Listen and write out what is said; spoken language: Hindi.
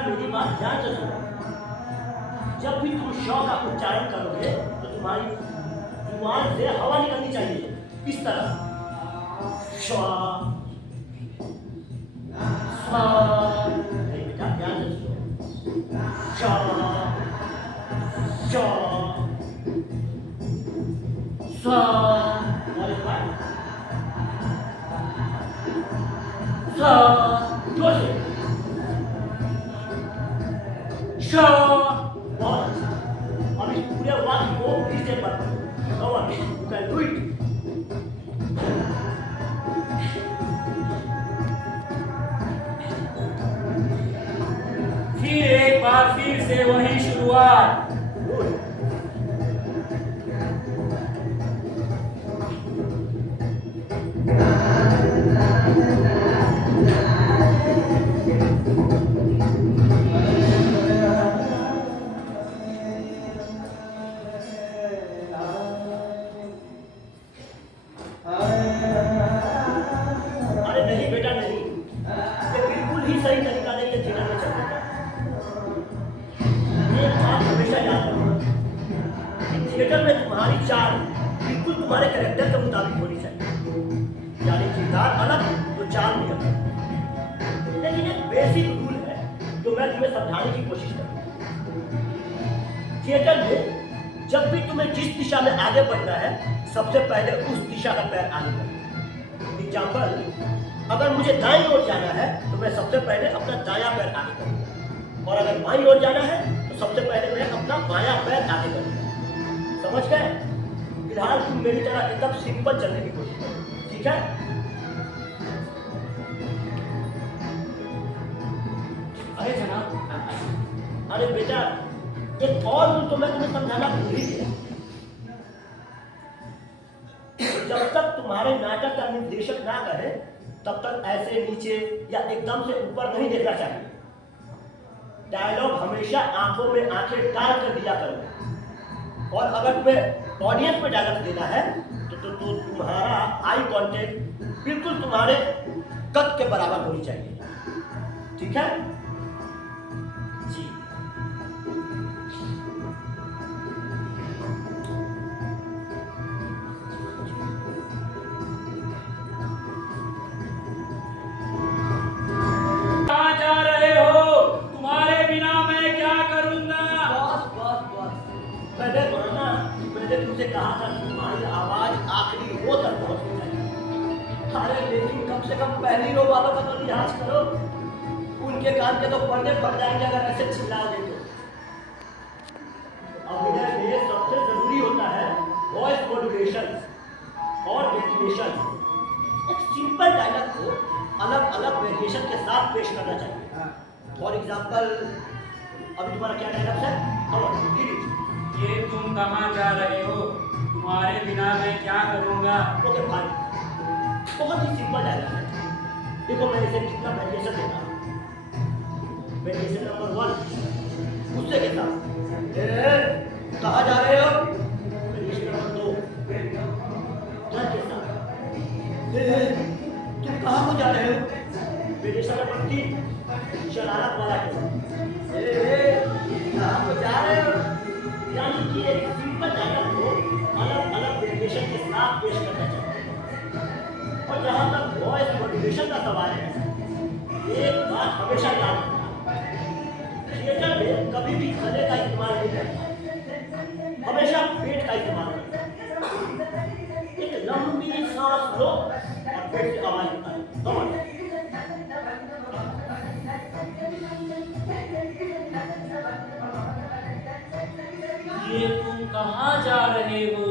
बेटा मेरी बात ध्यान से सुनो। जब भी तुम श का उच्चारण करोगे तो तुम्हारी जुबान से हवा निकलनी चाहिए इस तरह। श स। नहीं बेटा ध्यान से सुनो। श श स। और एक बार स। जोर से श। बहुत अच्छा। अब इस पूरे वाक्य को फिर से पढ़ो। Come on, you can do it. फिर एक बार फिर से वही शुरुआत। Good. अरे नहीं बेटा नहीं, ये बिल्कुल ही सही तरीका नहीं है थिएटर में चलने का। ये बात हमेशा याद रखना कि थिएटर में तुम्हारी चाल बिल्कुल तुम्हारे कैरेक्टर के मुताबिक होनी चाहिए। यानी किरदार अलग तो चाल भी अलग। लेकिन एक बेसिक रूल है जो मैं तुम्हें समझाने की कोशिश करूँ। थिएटर में जब भी तुम्हें जिस दिशा में आगे बढ़ना है सबसे पहले उस दिशा का पैर आगे बढ़ो। एग्जाम्पल, अगर मुझे दाईं ओर जाना है तो मैं सबसे पहले अपना दायां पैर आगे करूँगा, और अगर बाईं ओर जाना है तो सबसे पहले मैं अपना बायां पैर आगे करूँगा। समझ गए? फिलहाल तुम मेरी तरह एकदम सिंपल चलने की कोशिश करो, ठीक है? अरे जनाब, अरे बेटा, एक और रूल तो मैं तुम्हें समझाना भूल ही गया। जब तक तुम्हारे नाटक का निर्देशक ना कहे तब तक ऐसे नीचे या एकदम से ऊपर नहीं देखना चाहिए। डायलॉग हमेशा आंखों में आंखें डाल कर दिया करो, और अगर तुम्हें ऑडियंस में डायलॉग देना है तो तुम्हारा आई कांटेक्ट बिल्कुल तुम्हारे कद के बराबर होनी चाहिए, ठीक है? जी। कहाँ जा रहे हो? तुम्हारे बिना मैं क्या करूँगा? मैंने तुमसे कहा था कि तुम्हारी आवाज आखिरी रो तक पहुंचनी चाहिए। अरे लेकिन कम से कम पहली रो वालों का तो लिहाज करो। उनके कान के तो पर्दे फट जाएंगे अगर ऐसे चिल्लाओगे तो। अभिनय में सबसे जरूरी होता है वॉइस मॉड्यूलेशन और वेरिएशन। एक सिंपल डायलॉग को अलग अलग वेरिएशन के साथ पेश करना चाहिए। फॉर एग्जाम्पल, अभी तुम्हारा क्या डायलॉग है? ये तुम कहाँ जा रहे हो? तुम्हारे बिना मैं क्या करूँगा? ओके भाई, बहुत ही सिंपल डायलॉग है। देखो मैं इसे कितना वेरिएशन देता हूँ। वेरिएशन नंबर 1 गुस्से के साथ, कहाँ जा रहे हो? वेरिएशन नंबर 2 डर के साथ, तुम कहाँ को जा रहे हो? वेरिएशन नंबर 3 शरारत वाला के साथ, कहाँ को जा रहे हो? यानी कि एक सिंपल डायलॉग को अलग अलग वेरिएशन के साथ पेश करना चाहिए। और जहाँ तक वॉइस मॉड्यूलेशन का सवाल है, एक बात हमेशा याद रखना, थिएटर में कभी भी गले का इस्तेमाल नहीं करना, हमेशा पेट का इस्तेमाल करना। एक लंबी सांस लो और पेट से आवाज निकालो। ये तुम कहाँ जा रहे हो?